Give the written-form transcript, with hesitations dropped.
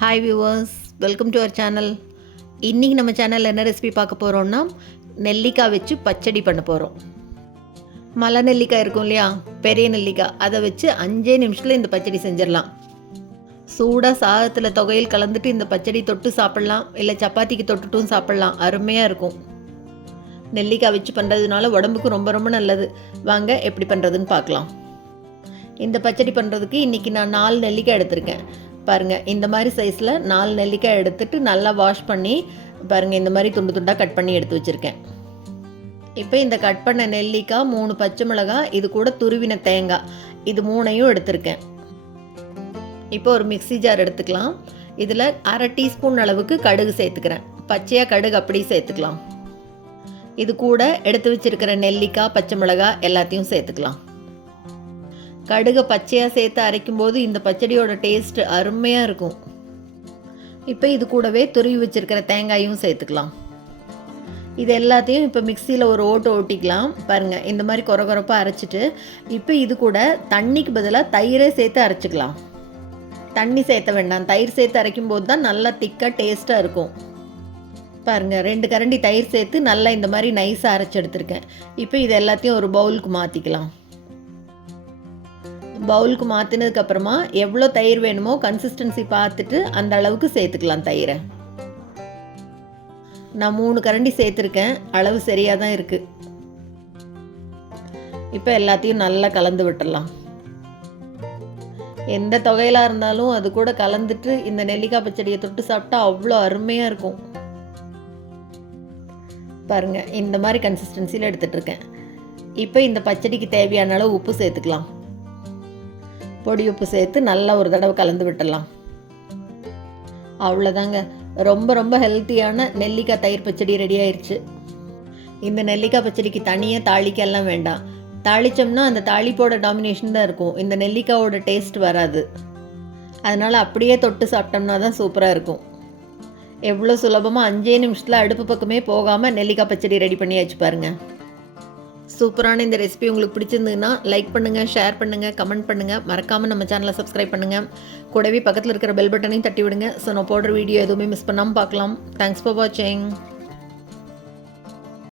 Hi viewers, welcome to our channel. இன்றைக்கி நம்ம சேனலில் என்ன ரெசிபி பார்க்க போகிறோம்னா, நெல்லிக்காய் வச்சு பச்சடி பண்ண போகிறோம். மலை நெல்லிக்காய் இருக்கும் இல்லையா, பெரிய நெல்லிக்காய், அதை வச்சு 5 நிமிஷத்தில் இந்த பச்சடி செஞ்சிடலாம். சூடாக சாதத்தில் தொகையில் கலந்துட்டு இந்த பச்சடி தொட்டு சாப்பிட்லாம், இல்லை சப்பாத்திக்கு தொட்டுட்டும் சாப்பிட்லாம். அருமையாக இருக்கும். நெல்லிக்காய் வச்சு பண்ணுறதுனால உடம்புக்கு ரொம்ப ரொம்ப நல்லது. வாங்க எப்படி பண்ணுறதுன்னு பார்க்கலாம். இந்த பச்சடி பண்ணுறதுக்கு இன்றைக்கி நான் 4 நெல்லிக்காய் எடுத்திருக்கேன். பாருங்கள், இந்த மாதிரி சைஸில் 4 நெல்லிக்காய் எடுத்துகிட்டு நல்லா வாஷ் பண்ணி பாருங்கள், இந்த மாதிரி துண்டு துண்டாக கட் பண்ணி எடுத்து வச்சுருக்கேன். இப்போ இந்த கட் பண்ண நெல்லிக்காய், 3 பச்சை மிளகாய், இது கூட துருவின தேங்காய், இது 3ஐயும் எடுத்திருக்கேன். இப்போ ஒரு மிக்ஸி ஜார் எடுத்துக்கலாம். இதில் 1/2 டீஸ்பூன் அளவுக்கு கடுகு சேர்த்துக்கிறேன். பச்சையாக கடுகு அப்படி சேர்த்துக்கலாம். இது கூட எடுத்து வச்சுருக்கிற நெல்லிக்காய், பச்சை மிளகாய் எல்லாத்தையும் சேர்த்துக்கலாம். கடுகை பச்சையாக சேர்த்து அரைக்கும்போது இந்த பச்சடியோட டேஸ்ட் அருமையாக இருக்கும். இப்போ இது கூடவே துருவி வச்சுருக்கிற தேங்காயும் சேர்த்துக்கலாம். இது எல்லாத்தையும் இப்போ மிக்சியில் ஒரு ஓட்டிக்கலாம். பாருங்கள், இந்த மாதிரி கொரகொரப்பாக அரைச்சிட்டு இப்போ இது கூட தண்ணிக்கு பதிலாக தயிரே சேர்த்து அரைச்சிக்கலாம். தண்ணி சேர்த்த வேண்டாம், தயிர் சேர்த்து அரைக்கும் போது தான் நல்லா திக்காக டேஸ்ட்டாக இருக்கும். பாருங்கள், 2 கரண்டி தயிர் சேர்த்து நல்லா இந்த மாதிரி நைஸாக அரைச்சி எடுத்துருக்கேன். இப்போ இது எல்லாத்தையும் ஒரு பவுலுக்கு மாற்றிக்கலாம். பவுலுக்கு மாற்றினதுக்கப்புறமா எவ்வளோ தயிர் வேணுமோ கன்சிஸ்டன்சி பார்த்துட்டு அந்த அளவுக்கு சேர்த்துக்கலாம் தயிரை. நான் 3 கரண்டி சேர்த்துருக்கேன், அளவு சரியாக தான் இருக்குது. இப்போ எல்லாத்தையும் நல்லா கலந்து விட்டுடலாம். எந்த தொகையிலாக இருந்தாலும் அது கூட கலந்துட்டு இந்த நெல்லிக்காய் பச்சடியை தொட்டு சாப்பிட்டா அவ்வளோ அருமையாக இருக்கும். பாருங்கள், இந்த மாதிரி கன்சிஸ்டன்சியில் எடுத்துகிட்ருக்கேன். இப்போ இந்த பச்சடிக்கு தேவையான அளவு உப்பு சேர்த்துக்கலாம். பொடி உப்பு சேர்த்து நல்லா ஒரு தடவை கலந்து விட்டுடலாம். அவ்வளோதாங்க, ரொம்ப ரொம்ப ஹெல்த்தியான நெல்லிக்காய் தயிர் பச்சடி ரெடி ஆயிடுச்சு. இந்த நெல்லிக்காய் பச்சடிக்கு தனியாக தாளிக்கெல்லாம் வேண்டாம். தாளித்தோம்னா அந்த தாளிப்போட டாமினேஷன் தான் இருக்கும், இந்த நெல்லிக்காயோட டேஸ்ட் வராது. அதனால் அப்படியே தொட்டு சாப்பிட்டோம்னா தான் சூப்பராக இருக்கும். எவ்வளோ சுலபமாக 5 நிமிஷத்தில் அடுப்பு பக்கமே போகாமல் நெல்லிக்காய் பச்சடி ரெடி பண்ணியாச்சு பாருங்கள். சூப்பரான இந்த ரெசிபி உங்களுக்கு பிடிச்சிருந்ததுன்னா லைக் பண்ணுங்கள், ஷேர் பண்ணுங்கள், கமெண்ட் பண்ணுங்கள். மறக்காமல் நம்ம சேனலை சப்ஸ்கிரைப் பண்ணுங்கள். கூடவே பக்கத்தில் இருக்கிற பெல் பட்டனையும் தட்டி விடுங்க. ஸோ நான் போடுற வீடியோ எதுவுமே மிஸ் பண்ணாமல் பார்க்கலாம். தேங்க்ஸ் ஃபார் வாட்சிங்.